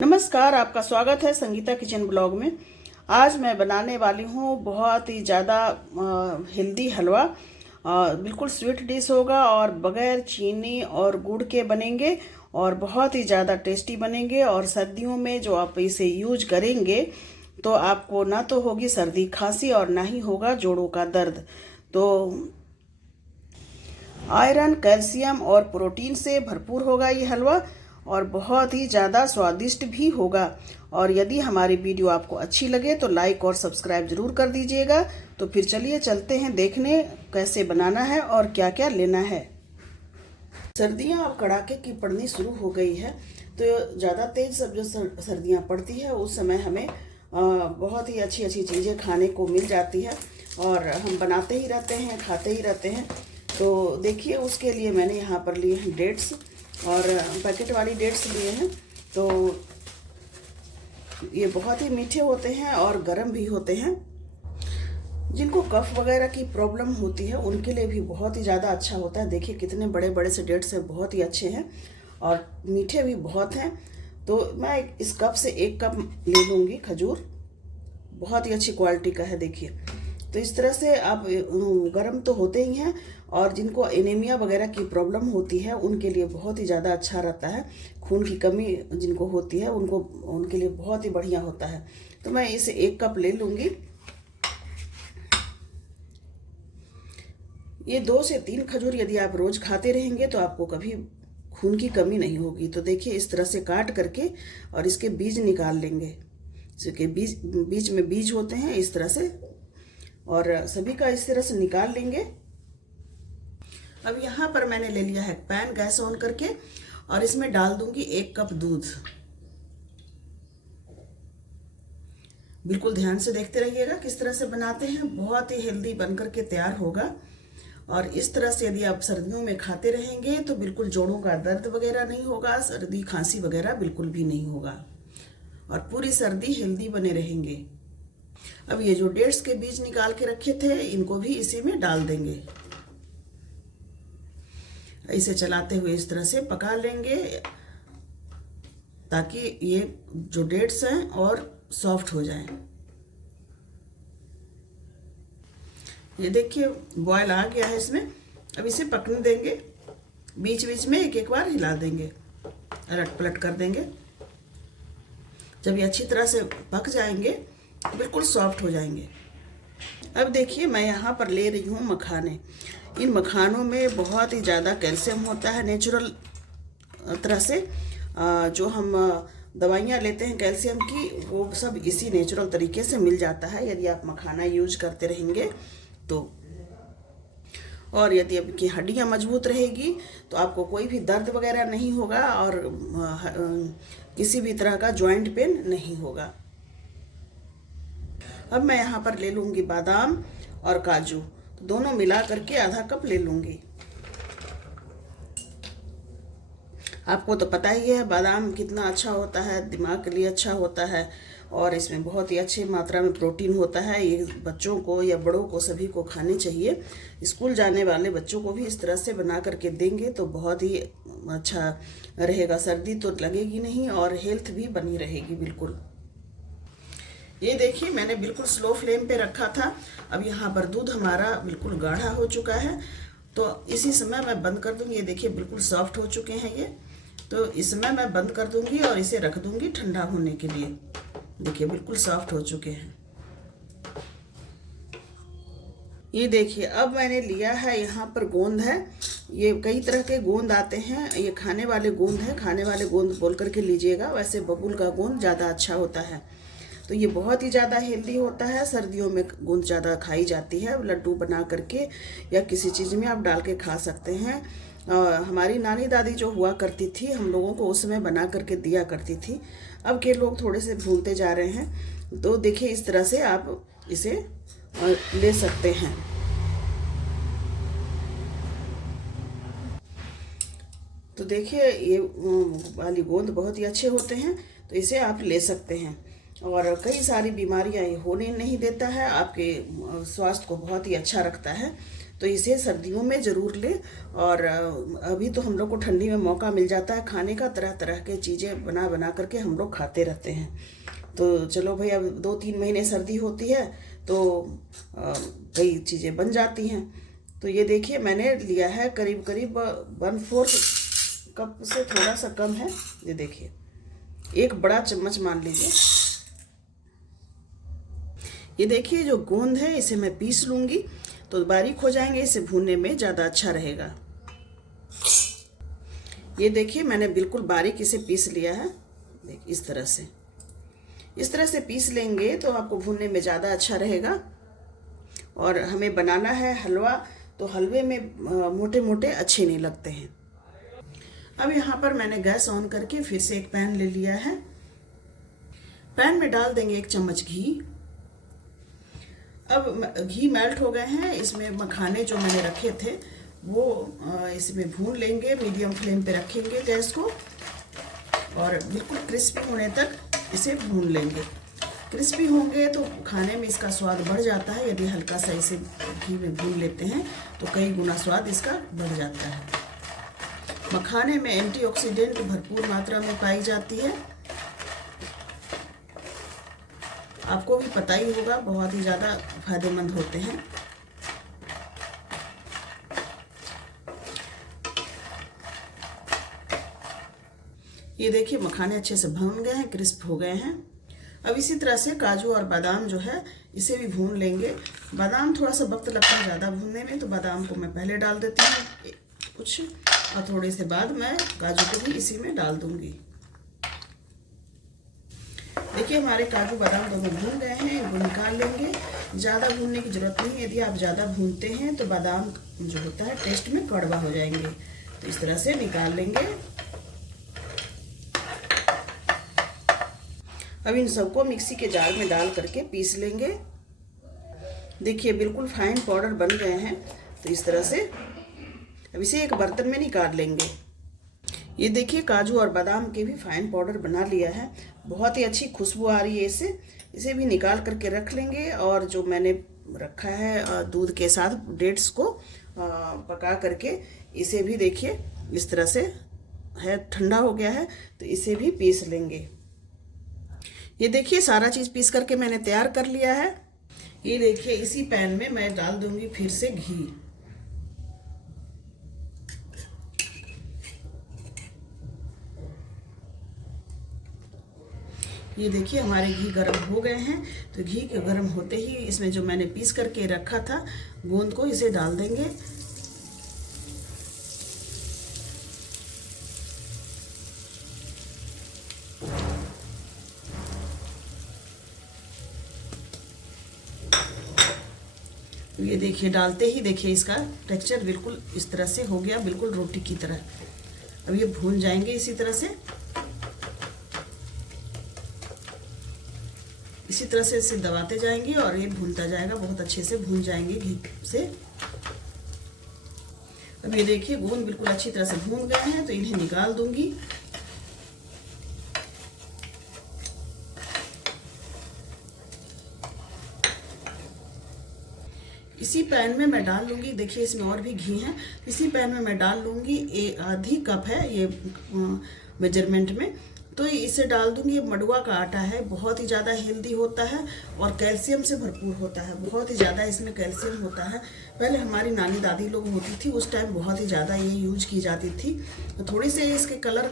नमस्कार, आपका स्वागत है संगीता किचन ब्लॉग में। आज मैं बनाने वाली हूँ बहुत ही ज़्यादा हेल्दी हलवा। बिल्कुल स्वीट डिश होगा और बगैर चीनी और गुड़ के बनेंगे और बहुत ही ज़्यादा टेस्टी बनेंगे। और सर्दियों में जो आप इसे यूज करेंगे तो आपको ना तो होगी सर्दी खांसी और ना ही होगा जोड़ों का दर्द। तो आयरन, कैल्शियम और प्रोटीन से भरपूर होगा ये हलवा और बहुत ही ज़्यादा स्वादिष्ट भी होगा। और यदि हमारी वीडियो आपको अच्छी लगे तो लाइक और सब्सक्राइब जरूर कर दीजिएगा। तो फिर चलिए चलते हैं देखने कैसे बनाना है और क्या क्या लेना है। सर्दियाँ अब कड़ाके की पड़नी शुरू हो गई है, तो ज़्यादा तेज सब जो सर्दियाँ पड़ती है उस समय हमें बहुत ही अच्छी अच्छी चीज़ें खाने को मिल जाती है और हम बनाते ही रहते हैं, खाते ही रहते हैं। तो देखिए, उसके लिए मैंने यहाँ पर लिए हैं डेट्स और पैकेट वाली डेट्स लिए हैं। तो ये बहुत ही मीठे होते हैं और गर्म भी होते हैं। जिनको कफ वगैरह की प्रॉब्लम होती है उनके लिए भी बहुत ही ज़्यादा अच्छा होता है। देखिए कितने बड़े बड़े से डेट्स हैं, बहुत ही अच्छे हैं और मीठे भी बहुत हैं। तो मैं इस कप से 1 कप ले लूँगी खजूर, बहुत ही अच्छी क्वालिटी का है। देखिए, तो इस तरह से आप गर्म तो होते ही हैं और जिनको एनीमिया वगैरह की प्रॉब्लम होती है उनके लिए बहुत ही ज़्यादा अच्छा रहता है। खून की कमी जिनको होती है उनके लिए बहुत ही बढ़िया होता है। तो मैं इसे 1 कप ले लूँगी। ये 2 से 3 खजूर यदि आप रोज़ खाते रहेंगे तो आपको कभी खून की कमी नहीं होगी। तो देखिए, इस तरह से काट करके और इसके बीज निकाल लेंगे। इसके बीच में बीज होते हैं इस तरह से, और सभी का इस तरह से निकाल लेंगे। अब यहाँ पर मैंने ले लिया है पैन, गैस ऑन करके, और इसमें डाल दूंगी 1 कप दूध। बिल्कुल ध्यान से देखते रहिएगा किस तरह से बनाते हैं, बहुत ही हेल्दी बन करके तैयार होगा। और इस तरह से यदि आप सर्दियों में खाते रहेंगे तो बिल्कुल जोड़ों का दर्द वगैरह नहीं होगा, सर्दी खांसी वगैरह बिल्कुल भी नहीं होगा और पूरी सर्दी हेल्दी बने रहेंगे। अब ये जो डेट्स के बीज निकाल के रखे थे इनको भी इसी में डाल देंगे। इसे चलाते हुए इस तरह से पका लेंगे ताकि ये जो डेट्स हैं और सॉफ्ट हो जाएं। ये देखिए बॉयल आ गया है इसमें। अब इसे पकने देंगे, बीच बीच में एक एक बार हिला देंगे, अलट पलट कर देंगे। जब ये अच्छी तरह से पक जाएंगे बिल्कुल सॉफ्ट हो जाएंगे। अब देखिए, मैं यहाँ पर ले रही हूँ मखाने। इन मखानों में बहुत ही ज़्यादा कैल्शियम होता है नेचुरल तरह से। जो हम दवाइयाँ लेते हैं कैल्शियम की, वो सब इसी नेचुरल तरीके से मिल जाता है यदि आप मखाना यूज करते रहेंगे तो। और यदि आपकी हड्डियाँ मजबूत रहेगी तो आपको कोई भी दर्द वगैरह नहीं होगा और किसी भी तरह का जॉइंट पेन नहीं होगा। अब मैं यहाँ पर ले लूँगी बादाम और काजू, तो दोनों मिला करके आधा कप ले लूँगी। आपको तो पता ही है बादाम कितना अच्छा होता है, दिमाग के लिए अच्छा होता है और इसमें बहुत ही अच्छी मात्रा में प्रोटीन होता है। ये बच्चों को या बड़ों को सभी को खाने चाहिए। स्कूल जाने वाले बच्चों को भी इस तरह से बना करके देंगे तो बहुत ही अच्छा रहेगा। सर्दी तो लगेगी नहीं और हेल्थ भी बनी रहेगी बिल्कुल। ये देखिए, मैंने बिल्कुल स्लो फ्लेम पे रखा था। अब यहाँ पर दूध हमारा बिल्कुल गाढ़ा हो चुका है, तो इसी समय मैं बंद कर दूंगी। ये देखिए बिल्कुल सॉफ्ट हो चुके हैं ये, तो इस समय मैं बंद कर दूंगी और इसे रख दूंगी ठंडा होने के लिए। देखिए बिल्कुल सॉफ्ट हो चुके हैं। ये देखिए, अब मैंने लिया है यहाँ पर गोंद है। ये कई तरह के गोंद आते हैं, ये खाने वाले गोंद है। खाने वाले गोंद बोल करके लीजिएगा, वैसे बबूल का गोंद ज़्यादा अच्छा होता है। तो ये बहुत ही ज़्यादा हेल्दी होता है। सर्दियों में गोंद ज़्यादा खाई जाती है। लड्डू बना करके या किसी चीज़ में आप डाल के खा सकते हैं। हमारी नानी दादी जो हुआ करती थी, हम लोगों को उस समय बना करके दिया करती थी। अब के लोग थोड़े से भूलते जा रहे हैं। तो देखिए इस तरह से आप इसे ले सकते हैं। तो देखिए ये वाली गोंद बहुत ही अच्छे होते हैं, तो इसे आप ले सकते हैं और कई सारी बीमारियां ये होने नहीं देता है। आपके स्वास्थ्य को बहुत ही अच्छा रखता है। तो इसे सर्दियों में ज़रूर लें। और अभी तो हम लोग को ठंडी में मौका मिल जाता है खाने का, तरह तरह के चीज़ें बना बना करके हम लोग खाते रहते हैं। तो चलो भाई, अब 2-3 महीने सर्दी होती है तो कई चीज़ें बन जाती हैं। तो ये देखिए मैंने लिया है करीब करीब 1/4 कप से थोड़ा सा कम है। ये देखिए, एक बड़ा चम्मच मान लीजिए। ये देखिए जो गोंद है इसे मैं पीस लूँगी तो बारीक हो जाएंगे, इसे भूनने में ज़्यादा अच्छा रहेगा। ये देखिए मैंने बिल्कुल बारीक इसे पीस लिया है। इस तरह से पीस लेंगे तो आपको भूनने में ज़्यादा अच्छा रहेगा। और हमें बनाना है हलवा, तो हलवे में मोटे मोटे अच्छे नहीं लगते हैं। अब यहाँ पर मैंने गैस ऑन करके फिर से एक पैन ले लिया है। पैन में डाल देंगे 1 चम्मच घी। अब घी मेल्ट हो गए हैं, इसमें मखाने जो मैंने रखे थे वो इसमें भून लेंगे। मीडियम फ्लेम पे रखेंगे गैस को और बिल्कुल क्रिस्पी होने तक इसे भून लेंगे। क्रिस्पी होंगे तो खाने में इसका स्वाद बढ़ जाता है। यदि हल्का सा इसे घी में भून लेते हैं तो कई गुना स्वाद इसका बढ़ जाता है। मखाने में एंटीऑक्सीडेंट भरपूर मात्रा में पाई जाती है। आपको भी पता ही होगा, बहुत ही ज़्यादा फायदेमंद होते हैं। ये देखिए मखाने अच्छे से भून गए हैं, क्रिस्प हो गए हैं। अब इसी तरह से काजू और बादाम जो है इसे भी भून लेंगे। बादाम थोड़ा सा वक्त लगता है ज़्यादा भूनने में, तो बादाम को मैं पहले डाल देती हूँ कुछ, और थोड़े से बाद मैं काजू को भी इसी में डाल दूँगी। देखिए हमारे काजू बादाम दोनों भून गए हैं, इनको निकाल लेंगे। ज़्यादा भूनने की ज़रूरत नहीं है, यदि आप ज़्यादा भूनते हैं तो बादाम जो होता है टेस्ट में कड़वा हो जाएंगे। तो इस तरह से निकाल लेंगे। अब इन सबको मिक्सी के जार में डाल करके पीस लेंगे। देखिए बिल्कुल फाइन पाउडर बन गए हैं। तो इस तरह से अब इसे एक बर्तन में निकाल लेंगे। ये देखिए काजू और बादाम के भी फाइन पाउडर बना लिया है। बहुत ही अच्छी खुशबू आ रही है इससे। इसे भी निकाल करके रख लेंगे। और जो मैंने रखा है दूध के साथ डेट्स को पका करके, इसे भी देखिए इस तरह से है, ठंडा हो गया है, तो इसे भी पीस लेंगे। ये देखिए सारा चीज़ पीस करके मैंने तैयार कर लिया है। ये देखिए इसी पैन में मैं डाल दूंगी फिर से घी। ये देखिए हमारे घी गर्म हो गए हैं। तो घी के गर्म होते ही इसमें जो मैंने पीस करके रखा था गोंद को, इसे डाल देंगे। ये देखिए डालते ही देखिए इसका टेक्सचर बिल्कुल इस तरह से हो गया, बिल्कुल रोटी की तरह। अब ये भून जाएंगे इसी तरह से। इसी तरह से इसे दबाते जाएंगे और ये भूनता जाएगा, बहुत अच्छे से भून जाएंगे घी से। अब ये देखिए गोंद बिल्कुल अच्छी तरह से भून गए हैं, तो इन्हें निकाल दूंगी। इसी पैन में मैं डाल लूँगी, देखिए इसमें और भी घी है, इसी पैन में मैं डाल लूँगी आधी कप है ये मेजरमेंट में, तो इसे डाल दूँगी। ये मडुआ का आटा है, बहुत ही ज़्यादा हेल्दी होता है और कैल्शियम से भरपूर होता है। बहुत ही ज़्यादा इसमें कैल्शियम होता है। पहले हमारी नानी दादी लोग होती थी, उस टाइम बहुत ही ज़्यादा ये यूज की जाती थी। थोड़े से इसके कलर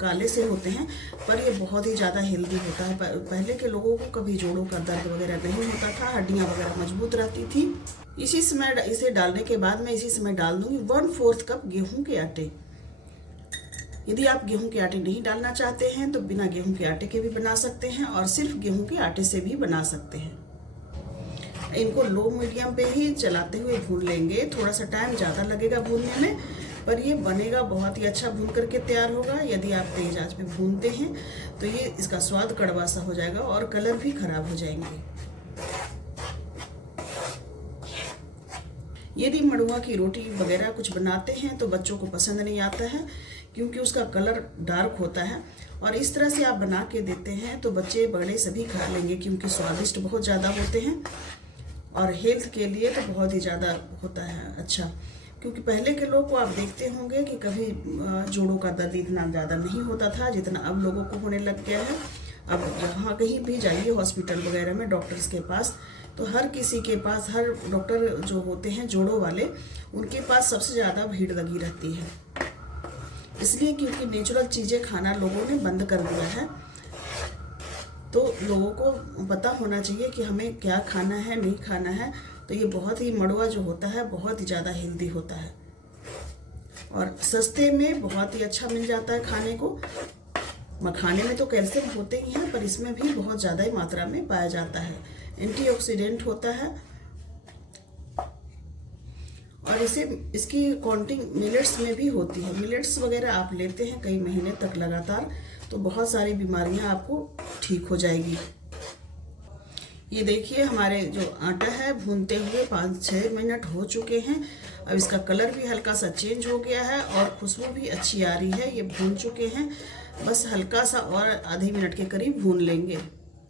काले से होते हैं, पर ये बहुत ही ज़्यादा हेल्दी होता है। पहले के लोगों को कभी जोड़ों का दर्द वगैरह नहीं होता था, हड्डियाँ वगैरह मजबूत रहती थी। इसी समय इसे डालने के बाद मैं इसी समय डाल दूँगी 1/4 कप गेहूँ के आटे। यदि आप गेहूं के आटे नहीं डालना चाहते हैं तो बिना गेहूं के आटे के भी बना सकते हैं और सिर्फ गेहूं के आटे से भी बना सकते हैं। इनको लो मीडियम पे ही चलाते हुए भून लेंगे। थोड़ा सा टाइम ज़्यादा लगेगा भूनने में, पर ये बनेगा बहुत ही अच्छा, भून करके तैयार होगा। यदि आप तेज आंच पे भूनते हैं तो ये इसका स्वाद कड़वा सा हो जाएगा और कलर भी खराब हो जाएंगे। यदि मड़ुआ की रोटी वगैरह कुछ बनाते हैं तो बच्चों को पसंद नहीं आता है, क्योंकि उसका कलर डार्क होता है। और इस तरह से आप बना के देते हैं तो बच्चे बड़े सभी खा लेंगे, क्योंकि स्वादिष्ट बहुत ज़्यादा होते हैं और हेल्थ के लिए तो बहुत ही ज़्यादा होता है अच्छा। क्योंकि पहले के लोग को आप देखते होंगे कि कभी जोड़ों का दर्द इतना ज़्यादा नहीं होता था जितना अब लोगों को होने लग गया है। अब जहाँ कहीं भी जाइए हॉस्पिटल वगैरह में डॉक्टर्स के पास, तो हर किसी के पास, हर डॉक्टर जो होते हैं जोड़ों वाले, उनके पास सबसे ज़्यादा भीड़ लगी रहती है। इसलिए क्योंकि नेचुरल चीज़ें खाना लोगों ने बंद कर दिया है। तो लोगों को पता होना चाहिए कि हमें क्या खाना है, नहीं खाना है। तो ये बहुत ही मड़ुआ जो होता है बहुत ही ज़्यादा हेल्दी होता है और सस्ते में बहुत ही अच्छा मिल जाता है खाने को। मखाने में तो कैल्शियम होते ही हैं, पर इसमें भी बहुत ज़्यादा ही मात्रा में पाया जाता है। एंटीऑक्सीडेंट होता है और इसकी काउंटिंग मिलेट्स में भी होती है। मिलेट्स वगैरह आप लेते हैं कई महीने तक लगातार, तो बहुत सारी बीमारियां आपको ठीक हो जाएगी। ये देखिए हमारे जो आटा है भूनते हुए 5-6 मिनट हो चुके हैं। अब इसका कलर भी हल्का सा चेंज हो गया है और खुशबू भी अच्छी आ रही है। ये भून चुके हैं, बस हल्का सा और आधे मिनट के करीब भून लेंगे।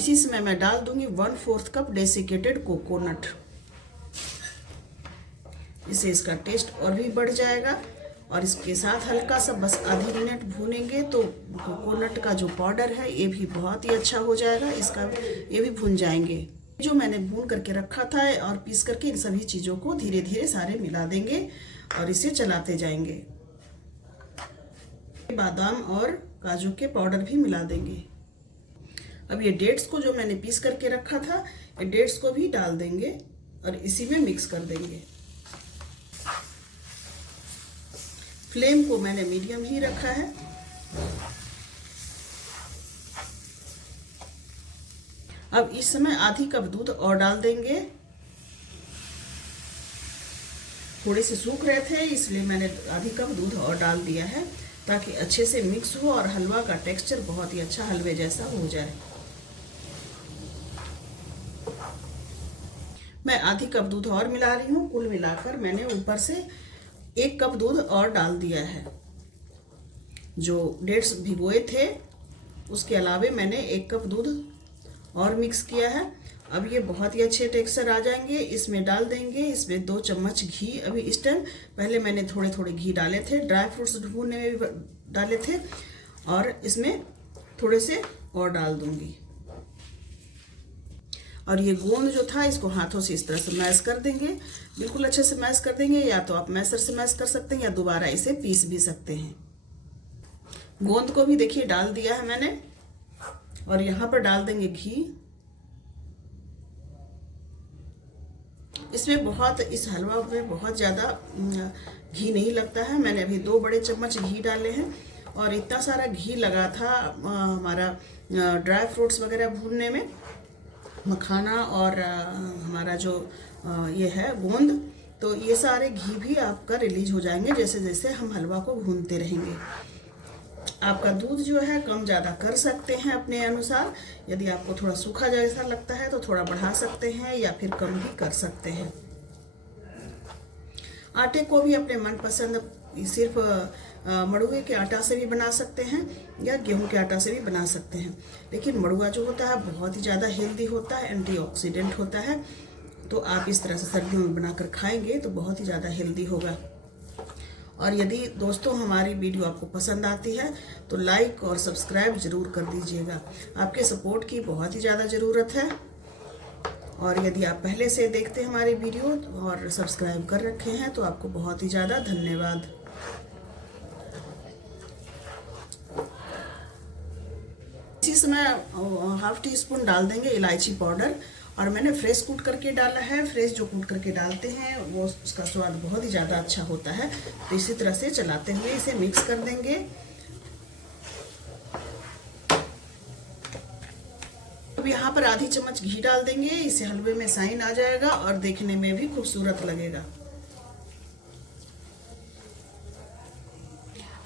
इसी समय मैं डाल दूंगी 1/4 कप डेसिकेटेड कोकोनट। इससे इसका टेस्ट और भी बढ़ जाएगा। और इसके साथ हल्का सा बस आधे मिनट भूनेंगे तो कोकोनट का जो पाउडर है ये भी बहुत ही अच्छा हो जाएगा। ये भी भून जाएंगे। जो मैंने भून करके रखा था और पीस करके इन सभी चीज़ों को धीरे धीरे सारे मिला देंगे और इसे चलाते जाएंगे। बादाम और काजू के पाउडर भी मिला देंगे। अब ये डेट्स को जो मैंने पीस करके रखा था, ये डेट्स को भी डाल देंगे और इसी में मिक्स कर देंगे। फ्लेम को मैंने मीडियम ही रखा है। अब इस समय आधी कप दूध और डाल देंगे। थोड़े से सूख रहे थे इसलिए मैंने आधी कप दूध और डाल दिया है ताकि अच्छे से मिक्स हो और हलवा का टेक्सचर बहुत ही अच्छा हलवे जैसा हो जाए। मैं आधी कप दूध और मिला रही हूँ। कुल मिलाकर मैंने ऊपर से 1 कप दूध और डाल दिया है। जो डेट्स भिगोए थे उसके अलावे मैंने 1 कप दूध और मिक्स किया है। अब ये बहुत ही अच्छे टेक्सचर आ जाएंगे। इसमें डाल देंगे इसमें 2 चम्मच घी। अभी इस टाइम पहले मैंने थोड़े थोड़े घी डाले थे, ड्राई फ्रूट्स भूनने में भी डाले थे और इसमें थोड़े से और डाल दूंगी। और ये गोंद जो था इसको हाथों से इस तरह से मैश कर देंगे, बिल्कुल अच्छे से मैश कर देंगे। या तो आप मैशर से मैश कर सकते हैं या दोबारा इसे पीस भी सकते हैं। गोंद को भी देखिए डाल दिया है मैंने और यहाँ पर डाल देंगे घी। इसमें इस हलवा में बहुत ज़्यादा घी नहीं लगता है। मैंने अभी 2 बड़े चम्मच घी डाले हैं और इतना सारा घी लगा था हमारा ड्राई फ्रूट्स वगैरह भूनने में, मखाना और हमारा जो ये है गोंद। तो ये सारे घी भी आपका रिलीज हो जाएंगे जैसे जैसे हम हलवा को भूनते रहेंगे। आपका दूध जो है कम ज़्यादा कर सकते हैं अपने अनुसार। यदि आपको थोड़ा सूखा जैसा लगता है तो थोड़ा बढ़ा सकते हैं या फिर कम भी कर सकते हैं। आटे को भी अपने मनपसंद सिर्फ मड़ुए के आटा से भी बना सकते हैं या गेहूं के आटा से भी बना सकते हैं। लेकिन मड़ुआ जो होता है बहुत ही ज़्यादा हेल्दी होता है, एंटीऑक्सीडेंट होता है। तो आप इस तरह से सर्दियों में बनाकर खाएंगे तो बहुत ही ज़्यादा हेल्दी होगा। और यदि दोस्तों हमारी वीडियो आपको पसंद आती है तो लाइक और सब्सक्राइब ज़रूर कर दीजिएगा। आपके सपोर्ट की बहुत ही ज़्यादा ज़रूरत है। और यदि आप पहले से देखते हैं हमारी वीडियो और सब्सक्राइब कर रखे हैं तो आपको बहुत ही ज़्यादा धन्यवाद। इसी समय 1/2 टीस्पून डाल देंगे इलायची पाउडर। और मैंने फ्रेश कूट करके डाला है। फ्रेश जो कूट करके डालते हैं वो उसका स्वाद बहुत ही ज़्यादा अच्छा होता है। तो इसी तरह से चलाते हुए इसे मिक्स कर देंगे। अब यहाँ पर आधी चम्मच घी डाल देंगे। इससे हलवे में शाइन आ जाएगा और देखने में भी खूबसूरत लगेगा।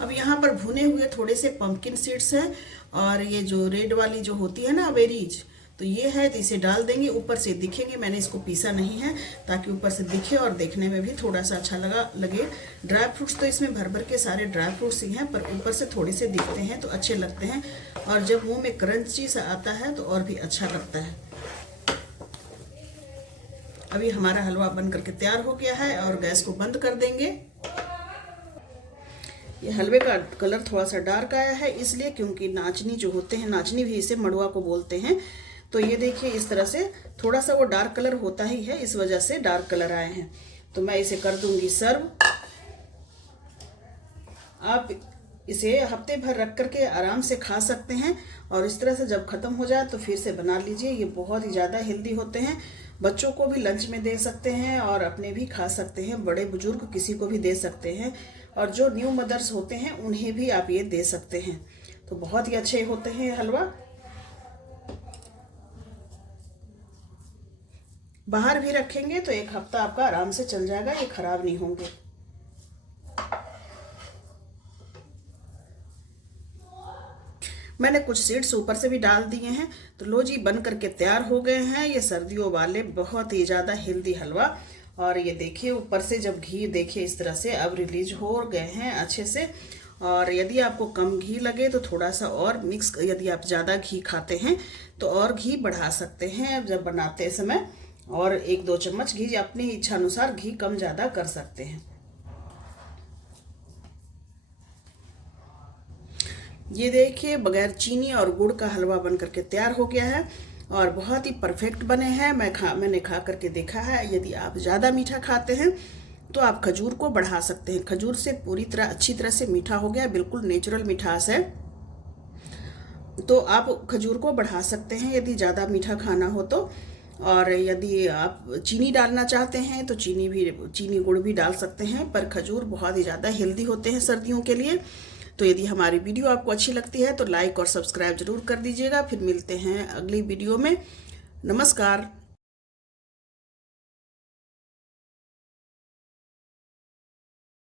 अब यहाँ पर भुने हुए थोड़े से पंपकिन सीड्स हैं और ये जो रेड वाली जो होती है ना बेरीज, तो ये है। तो इसे डाल देंगे। ऊपर से दिखेंगे, मैंने इसको पीसा नहीं है ताकि ऊपर से दिखे और देखने में भी थोड़ा सा अच्छा लगे। ड्राई फ्रूट्स तो इसमें भर भर के सारे ड्राई फ्रूट्स ही हैं, पर ऊपर से थोड़े से दिखते हैं तो अच्छे लगते हैं। और जब मुंह में क्रंची सा आता है तो और भी अच्छा लगता है। अभी हमारा हलवा बन करके तैयार हो गया है और गैस को बंद कर देंगे। ये हलवे का कलर थोड़ा सा डार्क आया है इसलिए क्योंकि नाचनी जो होते हैं, नाचनी भी इसे मड़ुआ को बोलते हैं, तो ये देखिए इस तरह से थोड़ा सा वो डार्क कलर होता ही है, इस वजह से डार्क कलर आए हैं। तो मैं इसे कर दूंगी सर्व। आप इसे हफ्ते भर रख करके आराम से खा सकते हैं और इस तरह से जब ख़त्म हो जाए तो फिर से बना लीजिए। ये बहुत ही ज़्यादा हेल्दी होते हैं, बच्चों को भी लंच में दे सकते हैं और अपने भी खा सकते हैं, बड़े बुजुर्ग किसी को भी दे सकते हैं और जो न्यू मदर्स होते हैं उन्हें भी आप ये दे सकते हैं। तो बहुत ही अच्छे होते हैं हलवा। बाहर भी रखेंगे तो एक हफ्ता आपका आराम से चल जाएगा, ये खराब नहीं होंगे। मैंने कुछ सीड्स ऊपर से भी डाल दिए हैं। तो लो जी, बन करके तैयार हो गए हैं ये सर्दियों वाले बहुत ही ज़्यादा हेल्दी हलवा। और ये देखिए ऊपर से जब घी देखिए इस तरह से अब रिलीज हो गए हैं अच्छे से। और यदि आपको कम घी लगे तो थोड़ा सा और मिक्स, यदि आप ज़्यादा घी खाते हैं तो और घी बढ़ा सकते हैं जब बनाते समय, और 1-2 चम्मच घी अपनी इच्छा अनुसार घी कम ज़्यादा कर सकते हैं। ये देखिए बगैर चीनी और गुड़ का हलवा बन करके तैयार हो गया है और बहुत ही परफेक्ट बने हैं। मैंने खा करके देखा है। यदि आप ज़्यादा मीठा खाते हैं तो आप खजूर को बढ़ा सकते हैं। खजूर से पूरी तरह अच्छी तरह से मीठा हो गया, बिल्कुल नेचुरल मिठास है, तो आप खजूर को बढ़ा सकते हैं यदि ज़्यादा मीठा खाना हो तो। और यदि आप चीनी डालना चाहते हैं तो चीनी गुड़ भी डाल सकते हैं, पर खजूर बहुत ही ज़्यादा हेल्दी होते हैं सर्दियों के लिए। तो यदि हमारी वीडियो आपको अच्छी लगती है तो लाइक और सब्सक्राइब जरूर कर दीजिएगा। फिर मिलते हैं अगली वीडियो में। नमस्कार।